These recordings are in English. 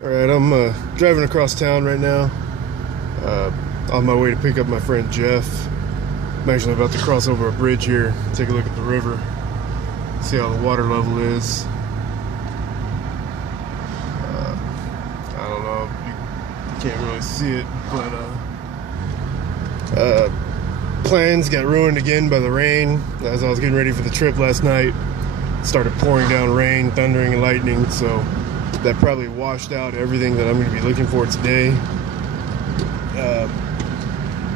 Alright, I'm driving across town right now, on my way to pick up my friend Jeff. I'm actually about to cross over a bridge here, take a look at the river, see how the water level is. I don't know, you can't really see it, but plans got ruined again by the rain. As I was getting ready for the trip last night, it started pouring down rain, thundering and lightning, so that probably washed out everything that I'm going to be looking for today.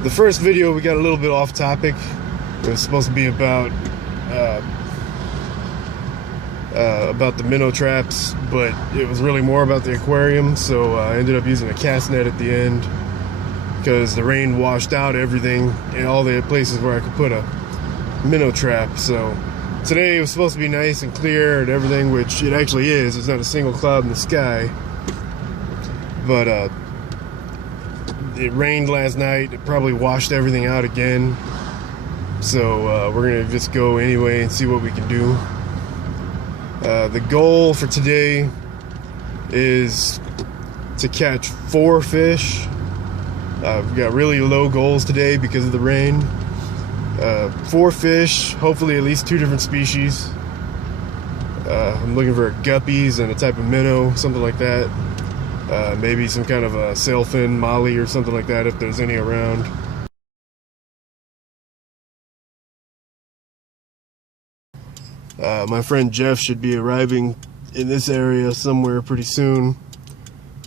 The first video we got a little bit off topic. It was supposed to be about the minnow traps, but it was really more about the aquarium, so I ended up using a cast net at the end because the rain washed out everything in all the places where I could put a minnow trap. So today it was supposed to be nice and clear and everything, which it actually is. There's not a single cloud in the sky. But it rained last night. It probably washed everything out again. So we're going to just go anyway and see what we can do. The goal for today is to catch 4 fish. We've got really low goals today because of the rain. 4 fish, hopefully at least 2 different species. I'm looking for guppies and a type of minnow, something like that. Maybe some kind of a sailfin molly or something like that if there's any around. My friend Jeff should be arriving in this area somewhere pretty soon.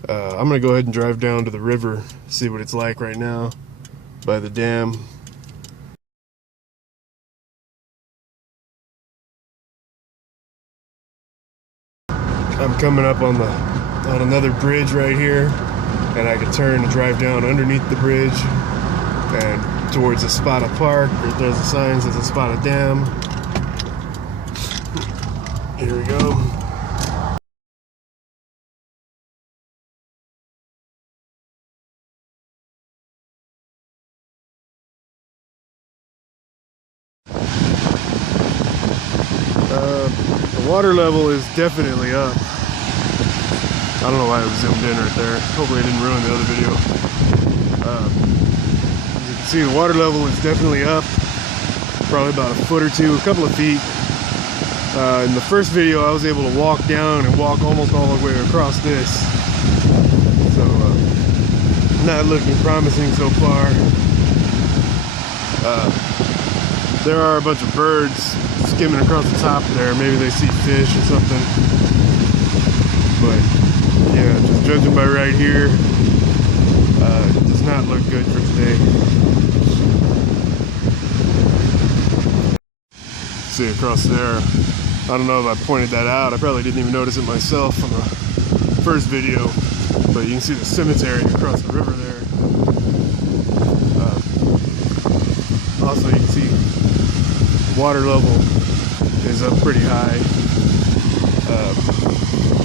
I'm gonna go ahead and drive down to the river, see what it's like right now by the dam. I'm coming up on another bridge right here, and I can turn and drive down underneath the bridge and towards Espada Park. There's a sign that says Espada Dam. Here we go. The water level is definitely up. I don't know why it was zoomed in right there. Hopefully it didn't ruin the other video. As you can see, the water level is definitely up. Probably about a foot or two, a couple of feet. In the first video, I was able to walk down and walk almost all the way across this. So, not looking promising so far. There are a bunch of birds skimming across the top there. Maybe they see fish or something. But yeah, just judging by right here, it does not look good for today. See across there, I don't know if I pointed that out. I probably didn't even notice it myself on the first video, but you can see the cemetery across the river there. Also, you can see water level is up pretty high.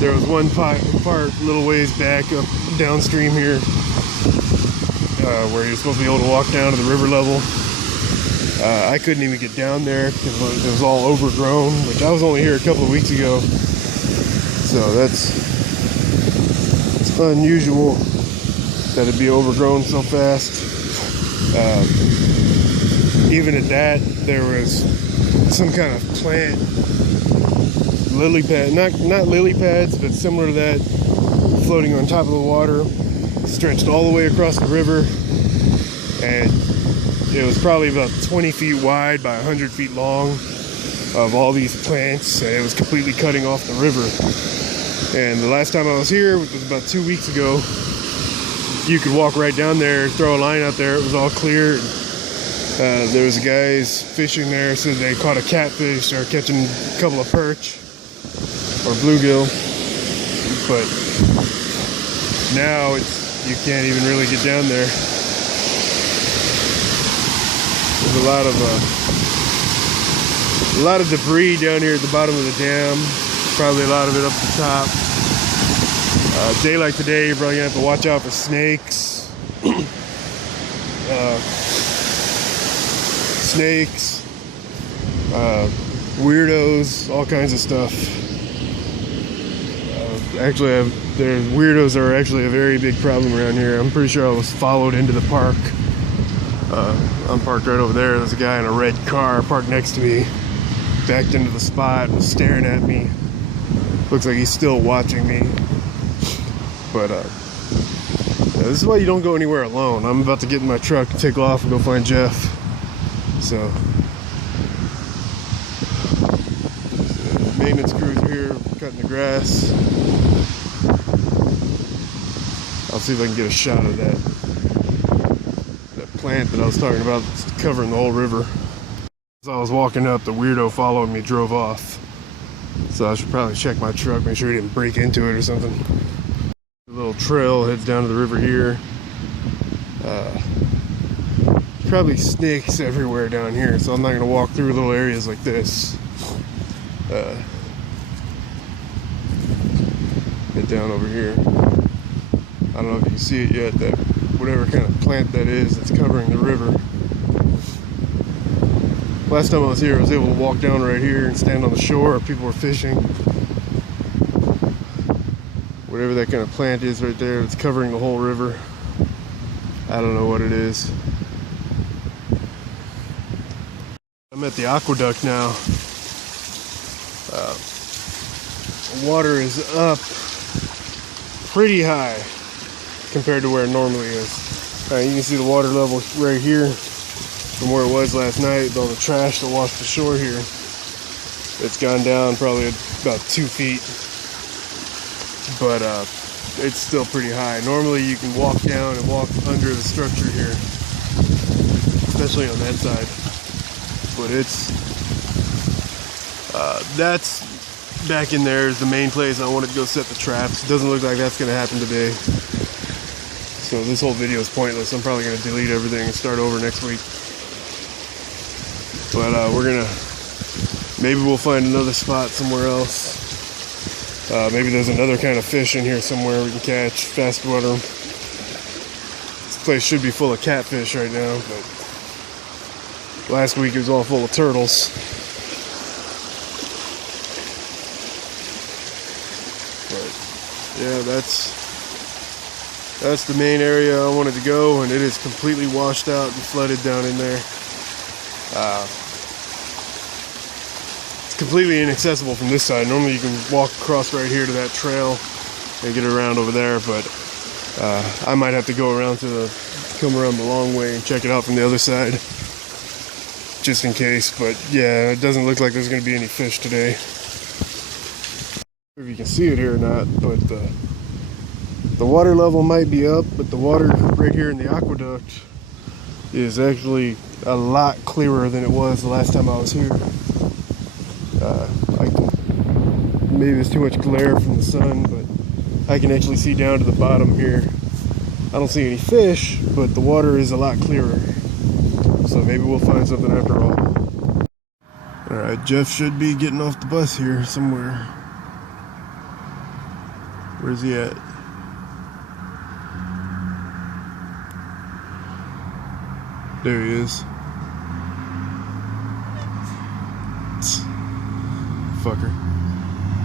There was one part a little ways back up downstream here where you're supposed to be able to walk down to the river level. I couldn't even get down there because it was all overgrown, which I was only here a couple of weeks ago. So it's unusual that it'd be overgrown so fast. Even at that, there was some kind of plant, lily pad, not lily pads, but similar to that, floating on top of the water, stretched all the way across the river, and it was probably about 20 feet wide by 100 feet long of all these plants, and it was completely cutting off the river. And the last time I was here, which was about 2 weeks ago, you could walk right down there, throw a line out there, it was all clear. There was guys fishing there, said they caught a catfish or catching a couple of perch or bluegill, but now you can't even really get down there. There's a lot of debris down here at the bottom of the dam. Probably a lot of it up the top. Day like today, you're probably gonna have to watch out for snakes. Weirdos, all kinds of stuff. actually there's weirdos are actually a very big problem around here. I'm pretty sure I was followed into the park. I'm parked right over there. There's a guy in a red car parked next to me, backed into the spot, was staring at me. Looks like he's still watching me. But yeah, this is why you don't go anywhere alone. I'm about to get in my truck, take off, and go find Jeff. So maintenance crews are here cutting the grass. I'll see if I can get a shot of that plant that I was talking about that's covering the whole river. As I was walking up, the weirdo following me drove off. So I should probably check my truck, make sure he didn't break into it or something. The little trail heads down to the river here. Probably snakes everywhere down here, so I'm not going to walk through little areas like this. Head down over here. I don't know if you can see it yet, that whatever kind of plant that is that's covering the river. Last time I was here, I was able to walk down right here and stand on the shore. People were fishing. Whatever that kind of plant is right there, it's covering the whole river. I don't know what it is. I'm at the aqueduct now. The water is up pretty high compared to where it normally is. You can see the water level right here from where it was last night. All the trash that washed the shore here, it's gone down probably about 2 feet, but it's still pretty high. Normally you can walk down and walk under the structure here, especially on that side, but it's that's back in there is the main place I wanted to go set the traps. It doesn't look like that's going to happen today. So this whole video is pointless. I'm probably going to delete everything and start over next week. But maybe we'll find another spot somewhere else. Maybe there's another kind of fish in here somewhere we can catch, fast water. This place should be full of catfish right now, but last week it was all full of turtles. But yeah, that's the main area I wanted to go, and it is completely washed out and flooded down in there. It's completely inaccessible from this side. Normally you can walk across right here to that trail and get around over there, but I might have to go around come around the long way and check it out from the other side, just in case. But yeah, it doesn't look like there's going to be any fish today. If you can see it here or not, but the water level might be up, but the water right here in the aqueduct is actually a lot clearer than it was the last time I was here. Maybe it's too much glare from the sun, but I can actually see down to the bottom here. I don't see any fish, but the water is a lot clearer. So maybe we'll find something after all. Alright, Jeff should be getting off the bus here somewhere. Where's he at? There he is. Fucker.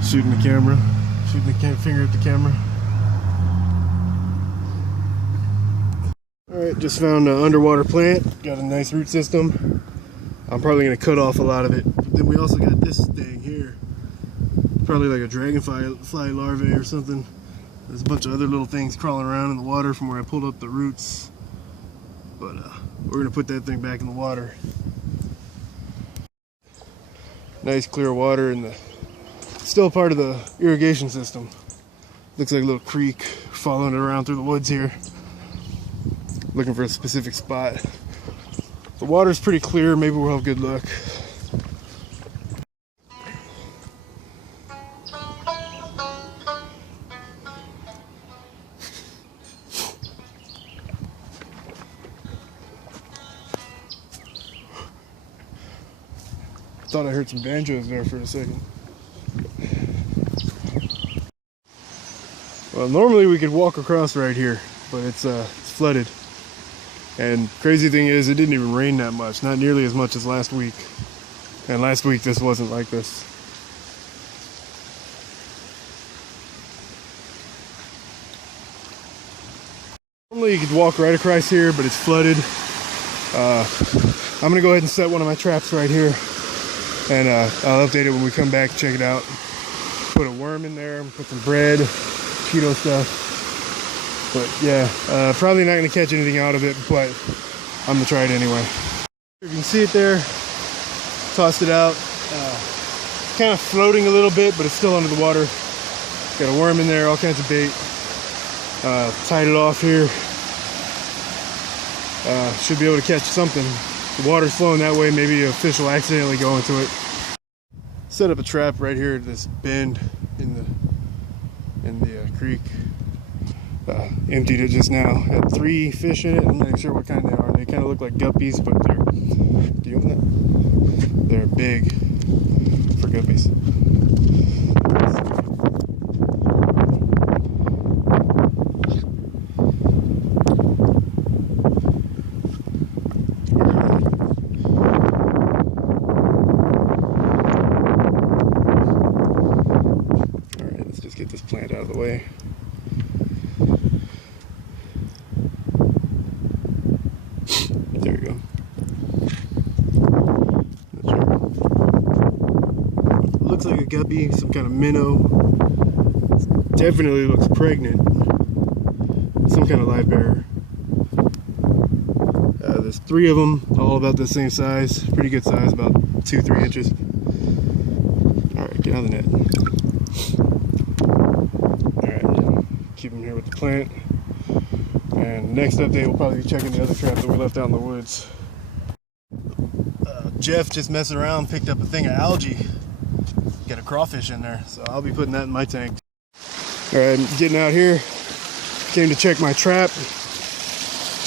Shooting the camera. Shooting the finger at the camera. Alright, just found an underwater plant. Got a nice root system. I'm probably going to cut off a lot of it. Then we also got this thing here. Probably like a dragonfly larvae or something. There's a bunch of other little things crawling around in the water from where I pulled up the roots. But we're going to put that thing back in the water. Nice clear water, and still part of the irrigation system. Looks like a little creek following it around through the woods here. Looking for a specific spot. The water's pretty clear, maybe we'll have good luck. Thought I heard some banjos there for a second. Well, normally we could walk across right here, but it's flooded. And crazy thing is, it didn't even rain that much, not nearly as much as last week. And last week this wasn't like this. normally you could walk right across here, but it's flooded. I'm gonna go ahead and set one of my traps right here, and I'll update it when we come back, check it out. Put a worm in there, put some bread, keto stuff. But yeah, probably not gonna catch anything out of it, but I'm gonna try it anyway. You can see it there, tossed it out. Kind of floating a little bit, but it's still under the water. Got a worm in there, all kinds of bait. Tied it off here. Should be able to catch something. The water's flowing that way, maybe a fish will accidentally go into it. Set up a trap right here at this bend in the creek. Emptied it just now. Had 3 fish in it. I'm not even sure what kind they are. They kind of look like guppies, but they're, do you open that? They're big for guppies. Alright, let's just get this plant out of the way. There we go. Not sure. Looks like a guppy, some kind of minnow. Definitely looks pregnant. Some kind of live bearer. There's 3 of them, all about the same size. Pretty good size, about 2-3 inches. Alright, get out of the net. Alright, keep them here with the plant. And next update, we'll probably be checking the other trap that we left out in the woods. Jeff just messing around, picked up a thing of algae. Got a crawfish in there, so I'll be putting that in my tank. Alright, getting out here. Came to check my trap.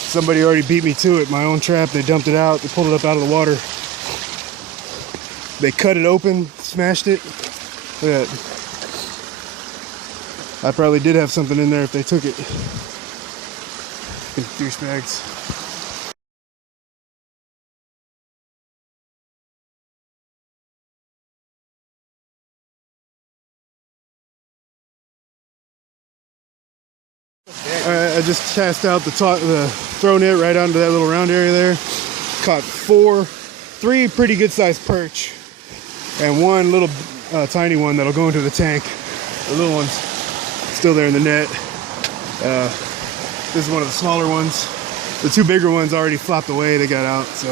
Somebody already beat me to it, my own trap. They dumped it out, they pulled it up out of the water. They cut it open, smashed it. Look at that. I probably did have something in there if they took it. Douchebags. Alright, I just cast out the throw net right onto that little round area there. Caught 3 pretty good sized perch and 1 little tiny one that'll go into the tank. The little one's still there in the net. This is one of the smaller ones. The 2 bigger ones already flopped away, they got out, so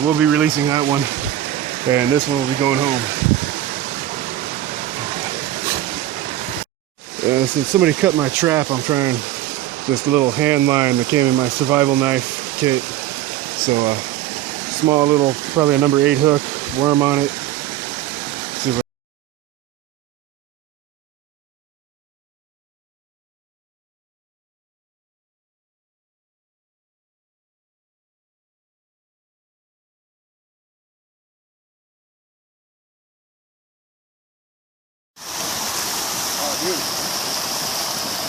we'll be releasing that one, and this one will be going home. Since somebody cut my trap, I'm trying this little Handline that came in my survival knife kit. So small little, probably a number 8 hook, worm on it. See if I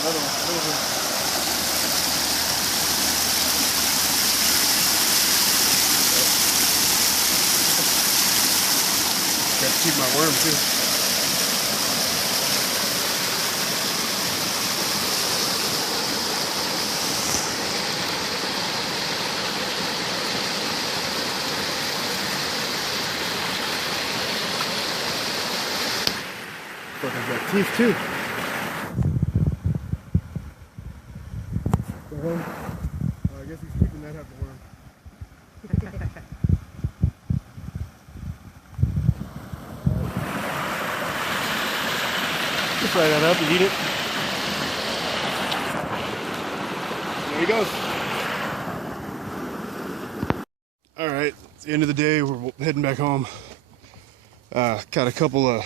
another one. Got to keep my worm too. Fucking got teeth too. I guess he's keeping that up the worm. Just fry that up and eat it. There he goes. Alright, it's the end of the day. We're heading back home. Caught a couple of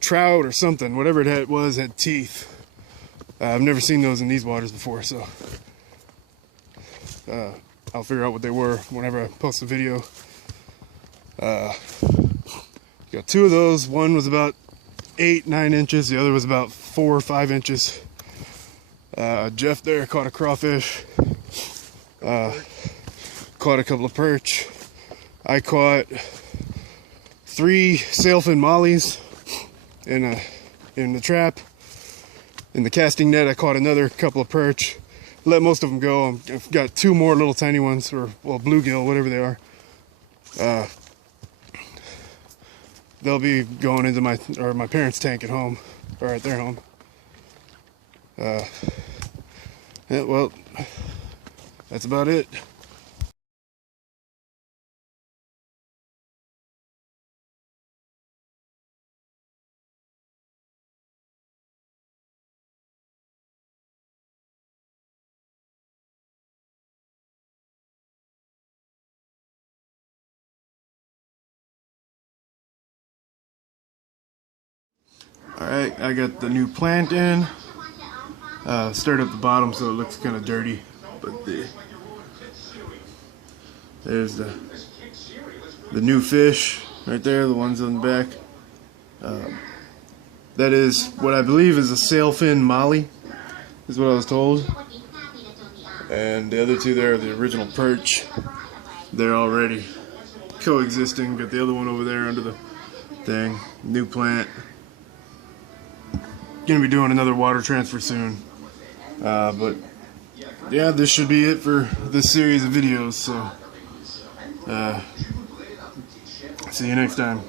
trout or something. Whatever it was had teeth. I've never seen those in these waters before, so I'll figure out what they were whenever I post the video. Got 2 of those. One was about 8-9 inches. The other was about 4 or 5 inches. Jeff there caught a crawfish. Caught a couple of perch. I caught 3 sailfin mollies in the trap. In the casting net, I caught another couple of perch. Let most of them go. I've got 2 more little tiny ones, or well, bluegill, whatever they are. They'll be going into my parents' tank at home, or at their home. Yeah, well, that's about it. Alright, I got the new plant in. Stirred up the bottom so it looks kind of dirty, but there's the new fish right there, the ones on the back. That is what I believe is a sailfin molly, is what I was told. And the other 2 there are the original perch. They're already coexisting. Got the other one over there under the thing. New plant. Gonna be doing another water transfer soon. But yeah, this should be it for this series of videos. So see you next time.